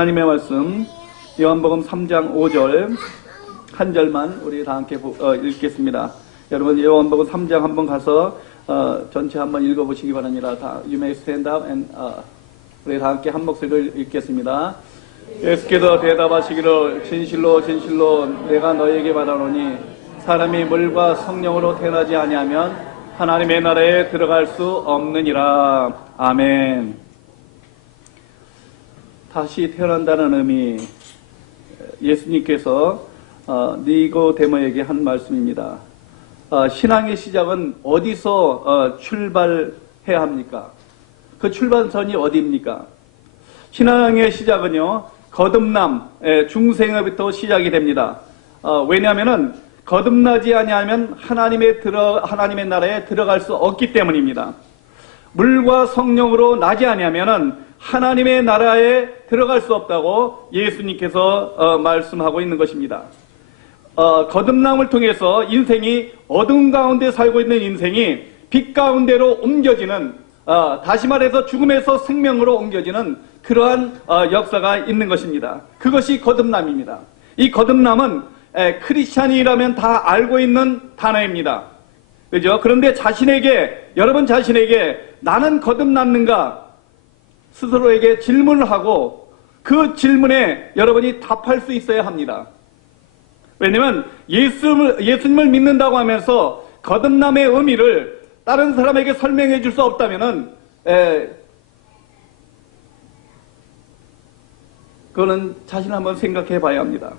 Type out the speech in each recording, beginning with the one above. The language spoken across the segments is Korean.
하나님의 말씀 요한복음 3장 5절 한 절만 우리 다 함께 읽겠습니다. 여러분 요한복음 3장 한번 가서 전체 한번 읽어보시기 바랍니다. 다 You may stand up and 우리 다 함께 한 목소리로 읽겠습니다. 예수께서 대답하시기를 진실로 진실로 내가 너에게 말하노니 사람이 물과 성령으로 태어나지 아니하면 하나님의 나라에 들어갈 수 없느니라. 아멘. 다시 태어난다는 의미, 예수님께서 니고데모에게 한 말씀입니다. 신앙의 시작은 어디서 출발해야 합니까? 그 출발선이 어디입니까? 신앙의 시작은요, 거듭남, 중생에부터 시작이 됩니다. 왜냐하면은 거듭나지 아니하면 하나님의 나라에 들어갈 수 없기 때문입니다. 물과 성령으로 나지 아니하면은 하나님의 나라에 들어갈 수 없다고 예수님께서 말씀하고 있는 것입니다. 거듭남을 통해서 인생이 어둠 가운데 살고 있는 인생이 빛 가운데로 옮겨지는, 다시 말해서 죽음에서 생명으로 옮겨지는 그러한 역사가 있는 것입니다. 그것이 거듭남입니다. 이 거듭남은 크리스찬이라면 다 알고 있는 단어입니다. 그죠? 그런데 여러분 자신에게 나는 거듭났는가? 스스로에게 질문을 하고 그 질문에 여러분이 답할 수 있어야 합니다. 왜냐하면 예수님을 믿는다고 하면서 거듭남의 의미를 다른 사람에게 설명해 줄 수 없다면은 그거는 자신 한번 생각해 봐야 합니다.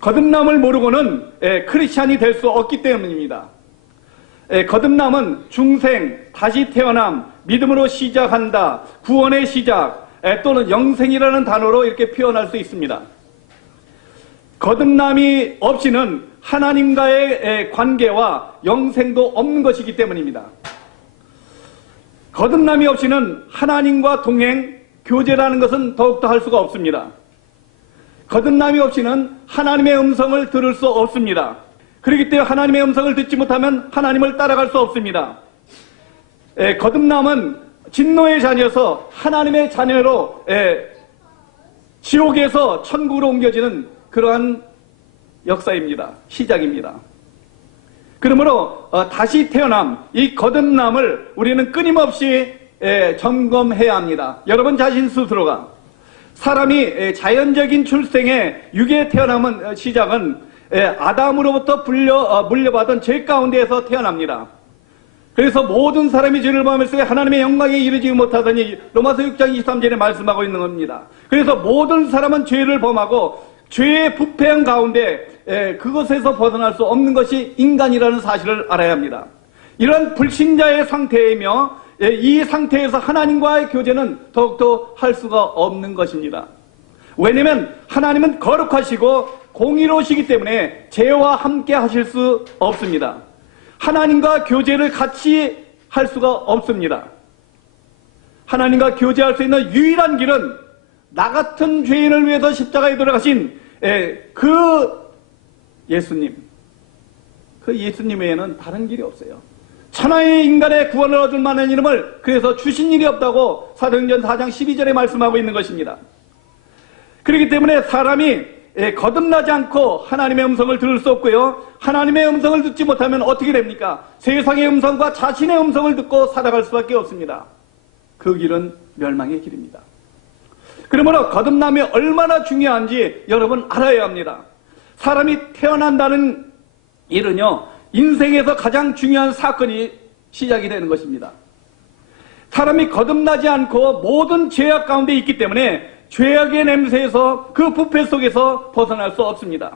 거듭남을 모르고는 크리스찬이 될 수 없기 때문입니다. 거듭남은 중생, 다시 태어남, 믿음으로 시작한다, 구원의 시작, 또는 영생이라는 단어로 이렇게 표현할 수 있습니다. 거듭남이 없이는 하나님과의 관계와 영생도 없는 것이기 때문입니다. 거듭남이 없이는 하나님과 동행, 교제라는 것은 더욱더 할 수가 없습니다. 거듭남이 없이는 하나님의 음성을 들을 수 없습니다. 그렇기 때문에 하나님의 음성을 듣지 못하면 하나님을 따라갈 수 없습니다. 거듭남은 진노의 자녀에서 하나님의 자녀로 지옥에서 천국으로 옮겨지는 그러한 역사입니다. 시작입니다. 그러므로 다시 태어남, 이 거듭남을 우리는 끊임없이 점검해야 합니다. 여러분 자신 스스로가. 사람이 자연적인 출생의 육에 태어남은 시작은 아담으로부터 물려받은 죄 가운데에서 태어납니다. 그래서 모든 사람이 죄를 범했을 때 하나님의 영광에 이르지 못하더니 로마서 6장 23절에 말씀하고 있는 겁니다. 그래서 모든 사람은 죄를 범하고 죄의 부패한 가운데 그것에서 벗어날 수 없는 것이 인간이라는 사실을 알아야 합니다. 이런 불신자의 상태이며 이 상태에서 하나님과의 교제는 더욱더 할 수가 없는 것입니다. 왜냐하면 하나님은 거룩하시고 공의로우시기 때문에 죄와 함께 하실 수 없습니다. 하나님과 교제를 같이 할 수가 없습니다. 하나님과 교제할 수 있는 유일한 길은 나 같은 죄인을 위해서 십자가에 돌아가신 그 예수님, 그 예수님 외에는 다른 길이 없어요. 천하의 인간의 구원을 얻을 만한 이름을 그래서 주신 일이 없다고 사도행전 4장 12절에 말씀하고 있는 것입니다. 그렇기 때문에 사람이 거듭나지 않고 하나님의 음성을 들을 수 없고요, 하나님의 음성을 듣지 못하면 어떻게 됩니까? 세상의 음성과 자신의 음성을 듣고 살아갈 수밖에 없습니다. 그 길은 멸망의 길입니다. 그러므로 거듭남이 얼마나 중요한지 여러분 알아야 합니다. 사람이 태어난다는 일은요, 인생에서 가장 중요한 사건이 시작이 되는 것입니다. 사람이 거듭나지 않고 모든 죄악 가운데 있기 때문에 죄악의 냄새에서 그 부패 속에서 벗어날 수 없습니다.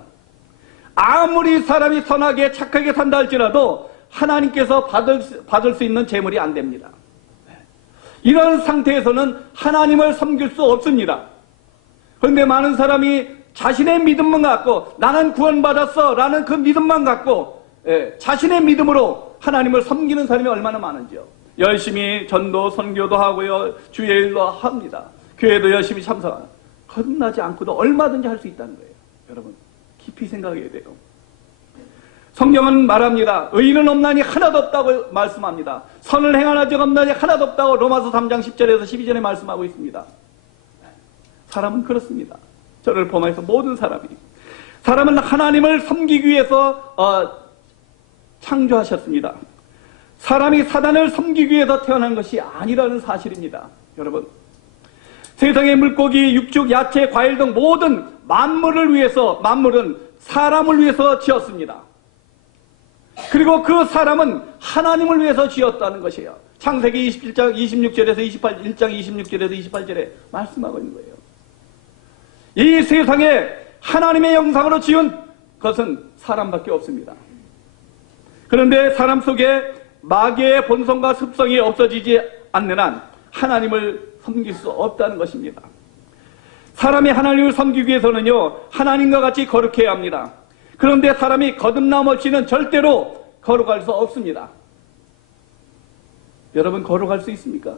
아무리 사람이 선하게 착하게 산다 할지라도 하나님께서 받을 수 있는 재물이 안 됩니다. 이런 상태에서는 하나님을 섬길 수 없습니다. 그런데 많은 사람이 자신의 믿음만 갖고 나는 구원받았어 라는 그 믿음만 갖고 자신의 믿음으로 하나님을 섬기는 사람이 얼마나 많은지요. 열심히 전도 선교도 하고요, 주의 일도 합니다. 교회도 열심히 참석하는, 거듭나지 않고도 얼마든지 할 수 있다는 거예요. 여러분 깊이 생각해야 돼요. 성경은 말합니다. 의인은 없나니 하나도 없다고 말씀합니다. 선을 행하는 적 없나니 하나도 없다고 로마서 3장 10절에서 12절에 말씀하고 있습니다. 사람은 그렇습니다. 저를 포함해서 모든 사람은 하나님을 섬기기 위해서 창조하셨습니다. 사람이 사단을 섬기기 위해서 태어난 것이 아니라는 사실입니다. 여러분, 세상의 물고기, 육축, 야채, 과일 등 모든 만물을 위해서, 만물은 사람을 위해서 지었습니다. 그리고 그 사람은 하나님을 위해서 지었다는 것이에요. 창세기 27장 26절에서 1장 26절에서 28절에 말씀하고 있는 거예요. 이 세상에 하나님의 형상으로 지은 것은 사람밖에 없습니다. 그런데 사람 속에 마귀의 본성과 습성이 없어지지 않는 한 하나님을 섬길 수 없다는 것입니다. 사람이 하나님을 섬기기 위해서는요, 하나님과 같이 거룩해야 합니다. 그런데 사람이 거듭남 없이는 절대로 거룩할 수 없습니다. 여러분, 거룩할 수 있습니까?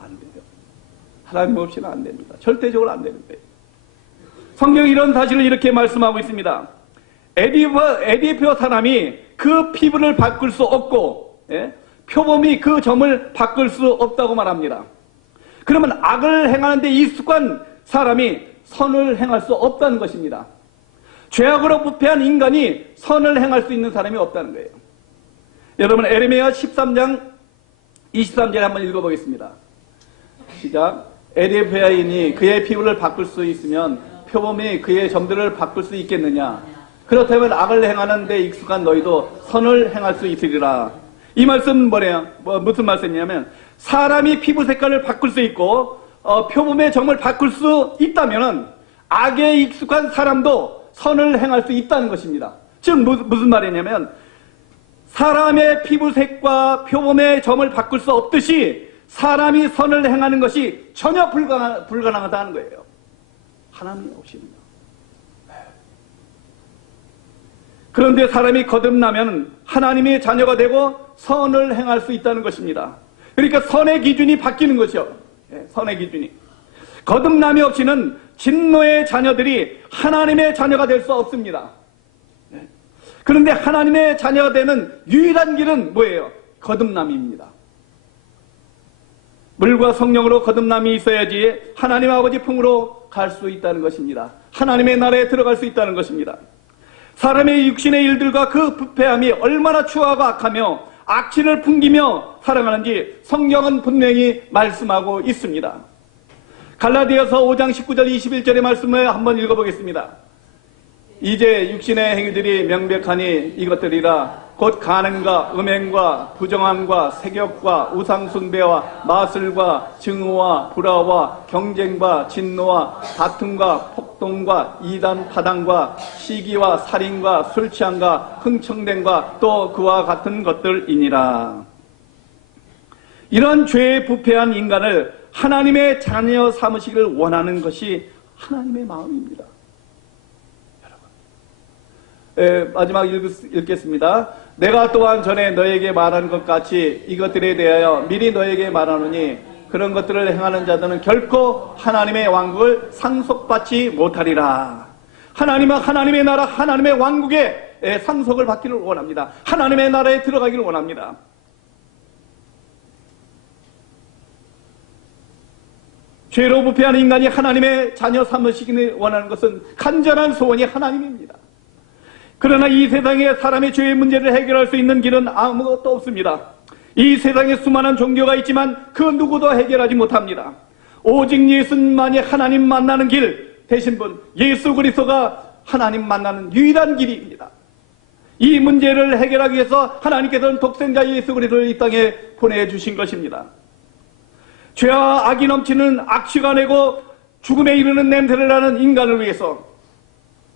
안 돼요. 하나님 없이는 안 됩니다. 절대적으로 안 되는데. 성경이 이런 사실을 이렇게 말씀하고 있습니다. 에디프 사람이 그 피부를 바꿀 수 없고, 표범이 그 점을 바꿀 수 없다고 말합니다. 그러면 악을 행하는데 익숙한 사람이 선을 행할 수 없다는 것입니다. 죄악으로 부패한 인간이 선을 행할 수 있는 사람이 없다는 거예요. 여러분, 에레미야 13장 23절에 한번 읽어보겠습니다. 시작. 에디프야인이 그의 피부를 바꿀 수 있으면 표범이 그의 점들을 바꿀 수 있겠느냐? 그렇다면 악을 행하는 데 익숙한 너희도 선을 행할 수 있으리라. 이 말씀은 뭐래요? 무슨 말씀이냐면, 사람이 피부 색깔을 바꿀 수 있고 표범의 점을 바꿀 수 있다면 악에 익숙한 사람도 선을 행할 수 있다는 것입니다. 즉 무슨 말이냐면, 사람의 피부색과 표범의 점을 바꿀 수 없듯이 사람이 선을 행하는 것이 전혀 불가능하다는 거예요. 하나님이 없이는요. 그런데 사람이 거듭나면 하나님의 자녀가 되고 선을 행할 수 있다는 것입니다. 그러니까 선의 기준이 바뀌는 것이요. 선의 기준이. 거듭남이 없이는 진노의 자녀들이 하나님의 자녀가 될 수 없습니다. 그런데 하나님의 자녀가 되는 유일한 길은 뭐예요? 거듭남입니다. 물과 성령으로 거듭남이 있어야지 하나님 아버지 품으로 갈 수 있다는 것입니다. 하나님의 나라에 들어갈 수 있다는 것입니다. 사람의 육신의 일들과 그 부패함이 얼마나 추하고 악하며 악취를 풍기며 살아가는지 성경은 분명히 말씀하고 있습니다. 갈라디아서 5장 19절 21절의 말씀을 한번 읽어보겠습니다. 이제 육신의 행위들이 명백하니 이것들이라 곧 간음과 음행과 부정함과 세격과 우상숭배와 마술과 증오와 불화와 경쟁과 진노와 다툼과 폭동과 이단 파당과 시기와 살인과 술취함과 흥청됨과 또 그와 같은 것들이니라. 이런 죄에 부패한 인간을 하나님의 자녀 삼으시기를 원하는 것이 하나님의 마음입니다. 마지막 읽겠습니다. 내가 또한 전에 너에게 말한 것 같이 이것들에 대하여 미리 너에게 말하노니 그런 것들을 행하는 자들은 결코 하나님의 왕국을 상속받지 못하리라. 하나님은 하나님의 나라, 하나님의 왕국에 상속을 받기를 원합니다. 하나님의 나라에 들어가기를 원합니다. 죄로 부패한 인간이 하나님의 자녀 삼으시기를 원하는 것은 간절한 소원이 하나님입니다. 그러나 이 세상에 사람의 죄의 문제를 해결할 수 있는 길은 아무것도 없습니다. 이 세상에 수많은 종교가 있지만 그 누구도 해결하지 못합니다. 오직 예수님만이 하나님 만나는 길 되신 분, 예수 그리스도가 하나님 만나는 유일한 길입니다. 이 문제를 해결하기 위해서 하나님께서는 독생자 예수 그리스도를 이 땅에 보내주신 것입니다. 죄와 악이 넘치는 악취가 내고 죽음에 이르는 냄새를 나는 인간을 위해서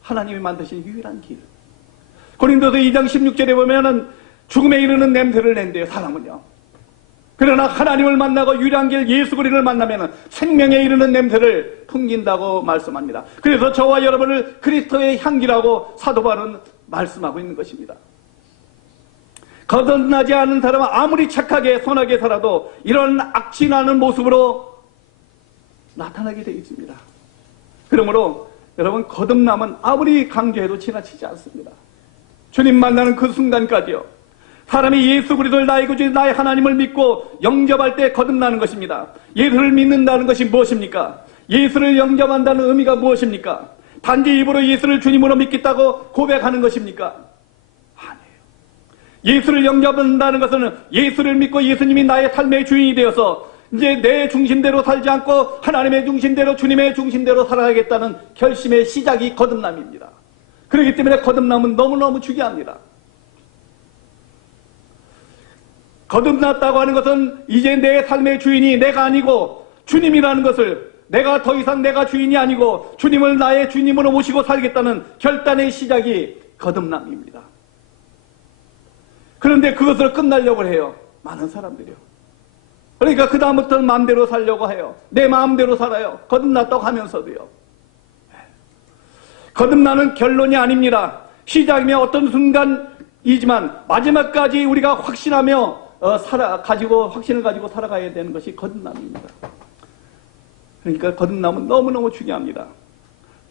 하나님이 만드신 유일한 길. 고린도서 2장 16절에 보면은 죽음에 이르는 냄새를 낸대요, 사람은요. 그러나 하나님을 만나고 유일한 길 예수 그리스도를 만나면은 생명에 이르는 냄새를 풍긴다고 말씀합니다. 그래서 저와 여러분을 그리스도의 향기라고 사도 바울은 말씀하고 있는 것입니다. 거듭나지 않은 사람은 아무리 착하게 선하게 살아도 이런 악취 나는 모습으로 나타나게 되어 있습니다. 그러므로 여러분, 거듭남은 아무리 강조해도 지나치지 않습니다. 주님 만나는 그 순간까지요. 사람이 예수 그리스도를 나의 구주 나의 하나님을 믿고 영접할 때 거듭나는 것입니다. 예수를 믿는다는 것이 무엇입니까? 예수를 영접한다는 의미가 무엇입니까? 단지 입으로 예수를 주님으로 믿겠다고 고백하는 것입니까? 아니에요. 예수를 영접한다는 것은 예수를 믿고 예수님이 나의 삶의 주인이 되어서 이제 내 중심대로 살지 않고 하나님의 중심대로, 주님의 중심대로 살아가겠다는 결심의 시작이 거듭남입니다. 그렇기 때문에 거듭남은 너무너무 중요합니다. 거듭났다고 하는 것은 이제 내 삶의 주인이 내가 아니고 주님이라는 것을, 내가 더 이상 내가 주인이 아니고 주님을 나의 주님으로 모시고 살겠다는 결단의 시작이 거듭남입니다. 그런데 그것을 끝내려고 해요. 많은 사람들이요. 그러니까 그 다음부터는 마음대로 살려고 해요. 내 마음대로 살아요. 거듭났다고 하면서도요. 거듭나는 결론이 아닙니다. 시작이면 어떤 순간이지만 마지막까지 우리가 확신하며 확신을 가지고 살아가야 되는 것이 거듭남입니다. 그러니까 거듭남은 너무너무 중요합니다.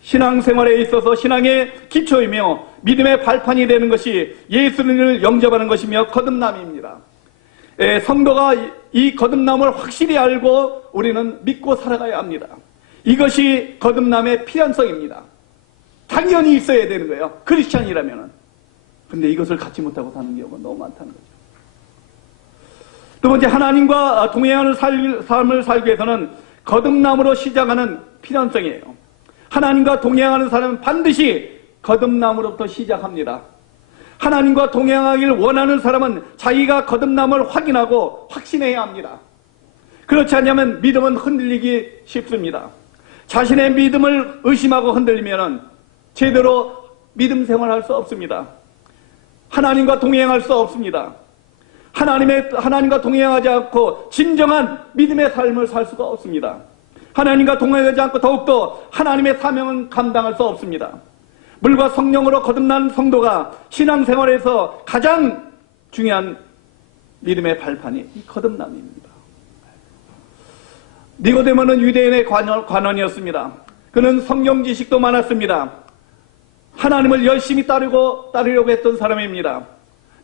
신앙생활에 있어서 신앙의 기초이며 믿음의 발판이 되는 것이 예수를 영접하는 것이며 거듭남입니다. 성도가 이 거듭남을 확실히 알고 우리는 믿고 살아가야 합니다. 이것이 거듭남의 필연성입니다. 당연히 있어야 되는 거예요. 크리스찬이라면은. 근데 이것을 갖지 못하고 사는 경우가 너무 많다는 거죠. 두 번째, 하나님과 동행하는 삶을 살기 위해서는 거듭남으로 시작하는 필연성이에요. 하나님과 동행하는 사람은 반드시 거듭남으로부터 시작합니다. 하나님과 동행하기를 원하는 사람은 자기가 거듭남을 확인하고 확신해야 합니다. 그렇지 않으면 믿음은 흔들리기 쉽습니다. 자신의 믿음을 의심하고 흔들리면 제대로 믿음 생활할 수 없습니다. 하나님과 동행할 수 없습니다. 하나님과 동행하지 않고 진정한 믿음의 삶을 살 수가 없습니다. 하나님과 동행하지 않고 더욱더 하나님의 사명은 감당할 수 없습니다. 물과 성령으로 거듭난 성도가 신앙생활에서 가장 중요한 믿음의 발판이 이 거듭남입니다. 니고데모는 유대인의 관원이었습니다. 그는 성경 지식도 많았습니다. 하나님을 열심히 따르려고 했던 사람입니다.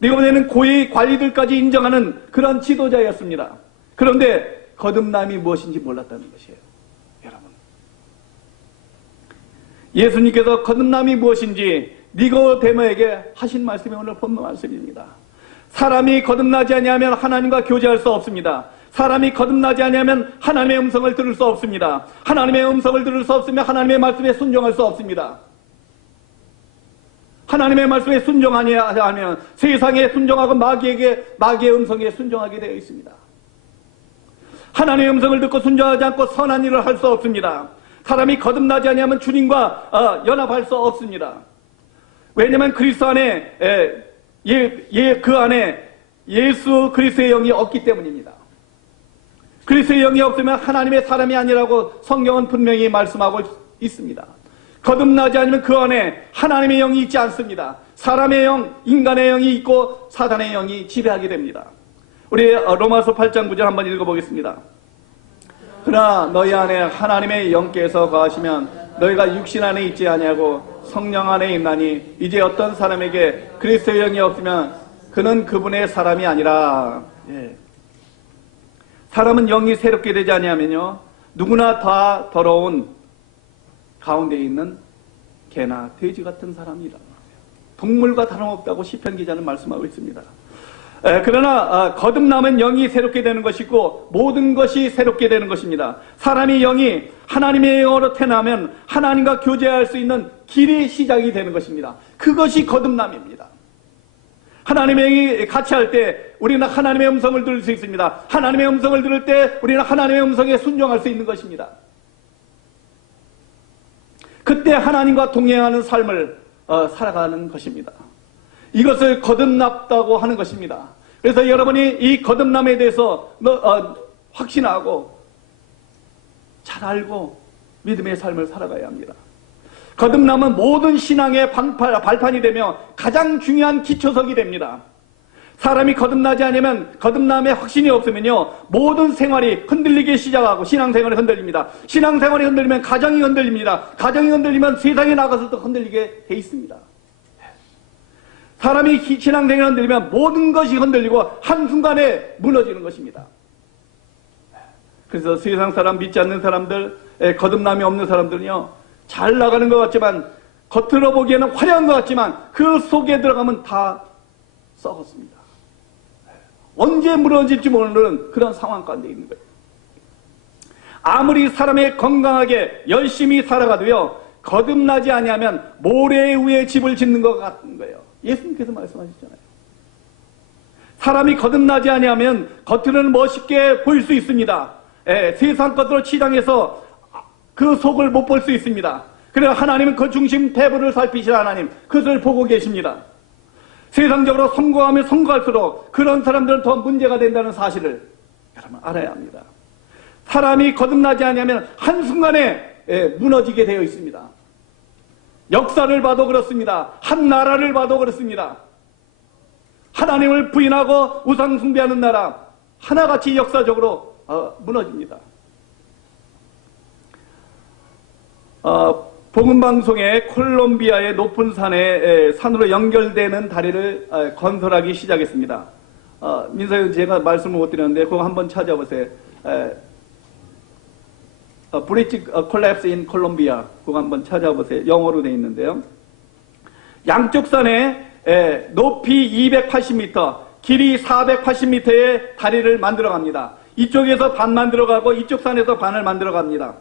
니고데모는 고위 관리들까지 인정하는 그런 지도자였습니다. 그런데 거듭남이 무엇인지 몰랐다는 것이에요. 여러분, 예수님께서 거듭남이 무엇인지 니고데모에게 하신 말씀이 오늘 본문 말씀입니다. 사람이 거듭나지 아니하면 하나님과 교제할 수 없습니다. 사람이 거듭나지 아니하면 하나님의 음성을 들을 수 없습니다. 하나님의 음성을 들을 수 없으면 하나님의 말씀에 순종할 수 없습니다. 하나님의 말씀에 순종하지 않으면 세상에 순종하고 마귀의 음성에 순종하게 되어 있습니다. 하나님의 음성을 듣고 순종하지 않고 선한 일을 할 수 없습니다. 사람이 거듭나지 아니하면 주님과 연합할 수 없습니다. 왜냐하면 그리스도 안에 그 안에 예수 그리스도의 영이 없기 때문입니다. 그리스도의 영이 없으면 하나님의 사람이 아니라고 성경은 분명히 말씀하고 있습니다. 거듭나지 않으면 그 안에 하나님의 영이 있지 않습니다. 사람의 영, 인간의 영이 있고 사단의 영이 지배하게 됩니다. 우리 로마서 8장 9절 한번 읽어보겠습니다. 그러나 너희 안에 하나님의 영께서 거하시면 너희가 육신 안에 있지 아니하고 성령 안에 있나니 이제 어떤 사람에게 그리스도의 영이 없으면 그는 그분의 사람이 아니라. 사람은 영이 새롭게 되지 아니하면요 누구나 다 더러운 가운데 있는 개나 돼지 같은 사람이라. 동물과 다름없다고 시편 기자는 말씀하고 있습니다. 그러나 거듭남은 영이 새롭게 되는 것이고 모든 것이 새롭게 되는 것입니다. 사람이 영이 하나님의 영으로 태어나면 하나님과 교제할 수 있는 길이 시작이 되는 것입니다. 그것이 거듭남입니다. 하나님의 영이 같이 할 때 우리는 하나님의 음성을 들을 수 있습니다. 하나님의 음성을 들을 때 우리는 하나님의 음성에 순종할 수 있는 것입니다. 그때 하나님과 동행하는 삶을 살아가는 것입니다. 이것을 거듭났다고 하는 것입니다. 그래서 여러분이 이 거듭남에 대해서 확신하고 잘 알고 믿음의 삶을 살아가야 합니다. 거듭남은 모든 신앙의 발판이 되며 가장 중요한 기초석이 됩니다. 사람이 거듭나지 않으면, 거듭남의 확신이 없으면요 모든 생활이 흔들리기 시작하고 신앙생활이 흔들립니다. 신앙생활이 흔들리면 가정이 흔들립니다. 가정이 흔들리면 세상에 나가서도 흔들리게 돼 있습니다. 사람이 신앙생활이 흔들리면 모든 것이 흔들리고 한순간에 무너지는 것입니다. 그래서 세상 사람, 믿지 않는 사람들, 거듭남이 없는 사람들은요, 잘 나가는 것 같지만, 겉으로 보기에는 화려한 것 같지만, 그 속에 들어가면 다 썩었습니다. 언제 무너질지 모르는 그런 상황 가운데 있는 거예요. 아무리 사람이 건강하게 열심히 살아가도요, 거듭나지 아니하면 모래 위에 집을 짓는 것 같은 거예요. 예수님께서 말씀하셨잖아요. 사람이 거듭나지 아니하면 겉으로는 멋있게 보일 수 있습니다. 세상 것으로 치장해서 그 속을 못 볼 수 있습니다. 그래서 하나님은 그 중심 대부를 살피시는 하나님, 그것을 보고 계십니다. 세상적으로 성공하면 성공할수록 그런 사람들은 더 문제가 된다는 사실을 여러분 알아야 합니다. 사람이 거듭나지 않으면 한순간에 무너지게 되어 있습니다. 역사를 봐도 그렇습니다. 한 나라를 봐도 그렇습니다. 하나님을 부인하고 우상 숭배하는 나라 하나같이 역사적으로 무너집니다. 복음방송에 콜롬비아의 높은 산으로 연결되는 다리를 건설하기 시작했습니다. 민서연 제가 말씀을 못 드렸는데 그거 한번 찾아보세요. 브릿지 콜랩스 인 콜롬비아 그거 한번 찾아보세요. 영어로 되어 있는데요. 양쪽 산에 높이 280m, 길이 480m의 다리를 만들어 갑니다. 이쪽에서 반 만들어 가고 이쪽 산에서 반을 만들어 갑니다.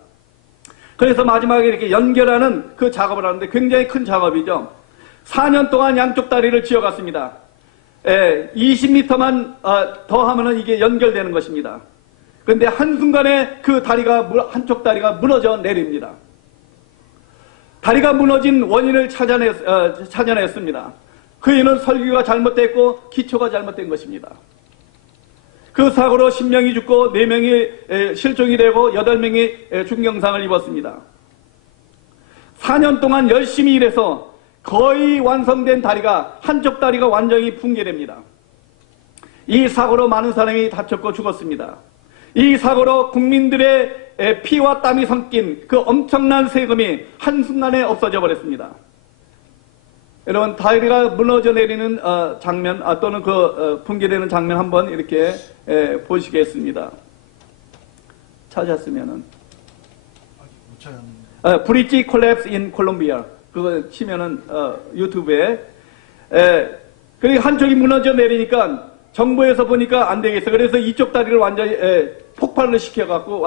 그래서 마지막에 이렇게 연결하는 그 작업을 하는데 굉장히 큰 작업이죠. 4년 동안 양쪽 다리를 지어갔습니다. 20m만 더 하면은 이게 연결되는 것입니다. 그런데 한순간에 그 다리가, 한쪽 다리가 무너져 내립니다. 다리가 무너진 원인을 찾아냈습니다. 그 이유는 설계가 잘못됐고 기초가 잘못된 것입니다. 그 사고로 10명이 죽고 4명이 실종이 되고 8명이 중경상을 입었습니다. 4년 동안 열심히 일해서 거의 완성된 다리가, 한쪽 다리가 완전히 붕괴됩니다. 이 사고로 많은 사람이 다쳤고 죽었습니다. 이 사고로 국민들의 피와 땀이 섞인 그 엄청난 세금이 한순간에 없어져 버렸습니다. 여러분, 다리가 무너져 내리는 장면 또는 붕괴되는 장면 한번 이렇게 보시겠습니다. 찾았으면은 브릿지 콜랩스 인 콜롬비아 그거 치면은 유튜브에 그리고 한쪽이 무너져 내리니까 정부에서 보니까 안 되겠어. 그래서 이쪽 다리를 완전히 폭발을 시켜갖고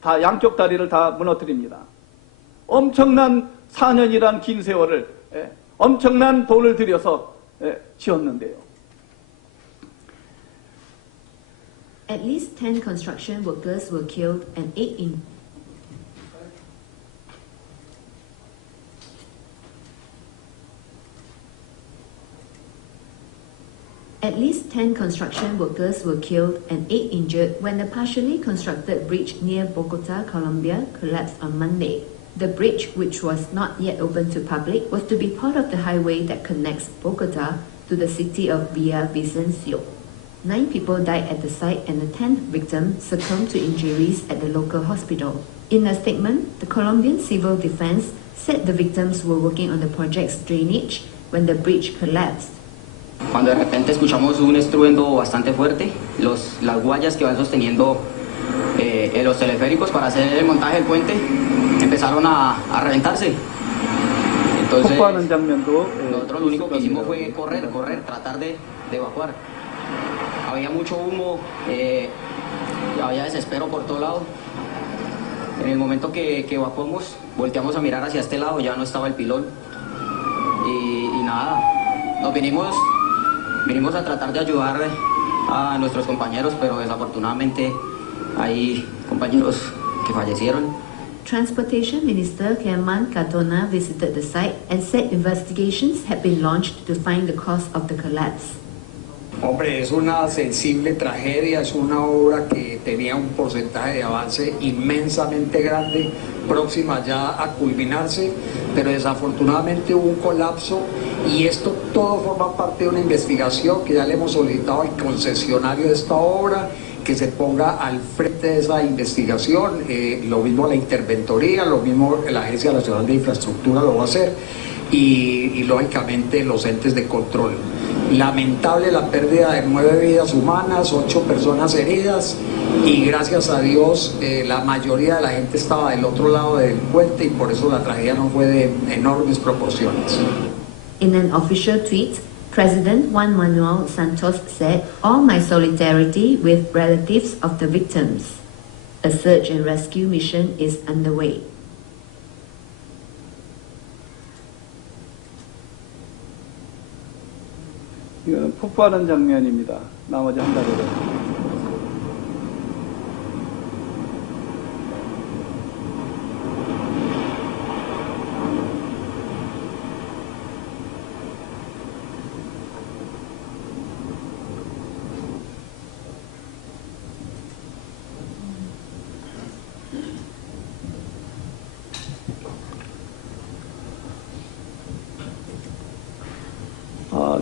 다 양쪽 다리를 다 무너뜨립니다. 엄청난 4년이란 긴 세월을 엄청난 돈을 들여서 지었는데요. At least 10 construction workers were killed and 8 in At least 10 construction workers were killed and 8 injured when the partially constructed bridge near Bogota, Colombia collapsed on Monday. The bridge, which was not yet open to public, was to be part of the highway that connects Bogota to the city of Villavicencio. 9 people died at the site and the 10th victim succumbed to injuries at the local hospital. In a statement, the Colombian Civil Defense said the victims were working on the project's drainage when the bridge collapsed. Cuando de repente escuchamos un estruendo bastante fuerte, las guayas que van sosteniendo los teleféricos para hacer el montaje del puente empezaron a reventarse. Entonces, nosotros lo único que hicimos fue correr, tratar de evacuar. Había mucho humo, había desespero por todo lado. En el momento que evacuamos, volteamos a mirar hacia este lado, ya no estaba el pilón. Y nada, nos vinimos a tratar de ayudar a nuestros compañeros, pero desafortunadamente hay compañeros que fallecieron. Transportation Minister Germán Cardona visited the site and said investigations had been launched to find the cause of the collapse. Hombre, es una sensible tragedia, es una obra que tenía un porcentaje de avance inmensamente grande, próxima ya a culminarse, pero desafortunadamente hubo un colapso y esto todo forma parte de una investigación que ya le hemos solicitado al concesionario de esta obra, que se ponga al frente de esa investigación, lo mismo la Interventoría, lo mismo la Agencia Nacional de Infraestructura lo va a hacer y lógicamente los entes de control. Lamentable la pérdida de 9 vidas humanas, 8 personas heridas y gracias a Dios la mayoría de la gente estaba del otro lado del puente y por eso la tragedia no fue de enormes proporciones. In an official tweet, President Juan Manuel Santos said, "All my solidarity with relatives of the victims. A search and rescue mission is underway." 이거는 폭발하는 장면입니다. 나머지 한 달에.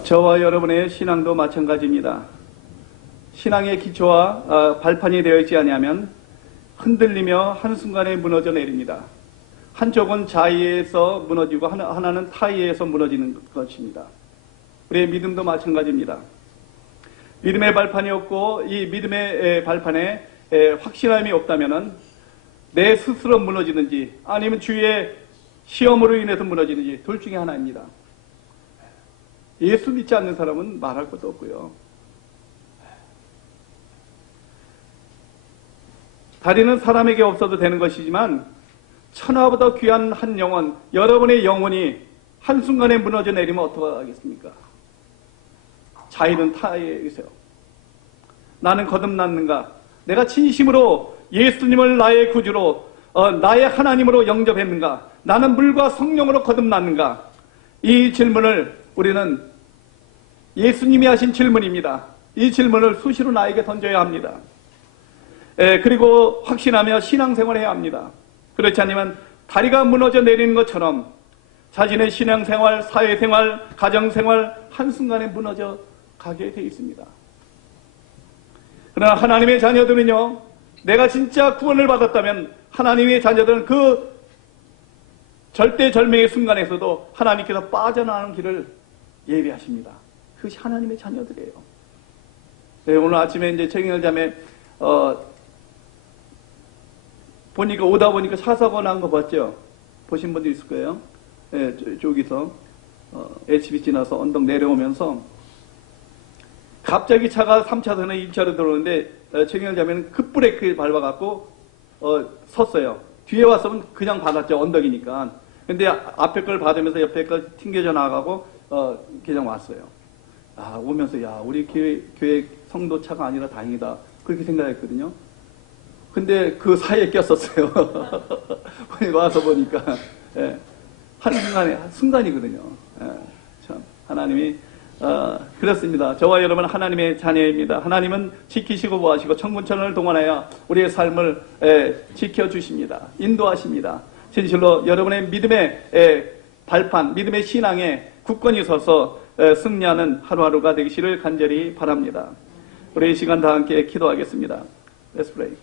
저와 여러분의 신앙도 마찬가지입니다. 신앙의 기초와 발판이 되어 있지 아니하면 흔들리며 한순간에 무너져 내립니다. 한쪽은 자의에서 무너지고 하나는 타의에서 무너지는 것입니다. 우리의 믿음도 마찬가지입니다. 믿음의 발판이 없고 이 믿음의 발판에 확신함이 없다면 내 스스로 무너지는지 아니면 주위의 시험으로 인해서 무너지는지 둘 중에 하나입니다. 예수 믿지 않는 사람은 말할 것도 없고요. 다리는 사람에게 없어도 되는 것이지만 천하보다 귀한 한 영혼, 여러분의 영혼이 한순간에 무너져 내리면 어떡하겠습니까? 자의는 타의에 있어요. 나는 거듭났는가? 내가 진심으로 예수님을 나의 구주로 나의 하나님으로 영접했는가? 나는 물과 성령으로 거듭났는가? 이 질문을 우리는 예수님이 하신 질문입니다. 이 질문을 수시로 나에게 던져야 합니다. 그리고 확신하며 신앙생활을 해야 합니다. 그렇지 않으면 다리가 무너져 내리는 것처럼 자신의 신앙생활, 사회생활, 가정생활 한순간에 무너져 가게 되어 있습니다. 그러나 하나님의 자녀들은요, 내가 진짜 구원을 받았다면 하나님의 자녀들은 그 절대절명의 순간에서도 하나님께서 빠져나가는 길을 예비하십니다. 그것이 하나님의 자녀들이에요. 네, 오늘 아침에 이제 청일자매 보니까 오다 보니까 사사고 난 거 봤죠? 보신 분도 있을 거예요. 네, 저기서 HB 지나서 언덕 내려오면서 갑자기 차가 3차선에 1차로 들어오는데 청일자매는 급브레이크 밟아갖고 섰어요. 뒤에 왔으면 그냥 받았죠. 언덕이니까. 근데 앞에 걸 받으면서 옆에 걸 튕겨져 나가고 그냥 왔어요. 아, 오면서 야, 우리 교회 성도차가 아니라 다행이다. 그렇게 생각했거든요. 근데 그 사이에 꼈었어요. 와서 보니까 예, 한순간에 순간이거든요. 예, 참 하나님이 그렇습니다. 저와 여러분 하나님의 자녀입니다. 하나님은 지키시고 보호하시고 천군천을 동원하여 우리의 삶을 지켜주십니다. 인도하십니다. 진실로 여러분의 믿음의 발판, 믿음의 신앙에 굳건히 서서 승리하는 하루하루가 되기를 간절히 바랍니다. 우리 이 시간 다 함께 기도하겠습니다. Let's pray.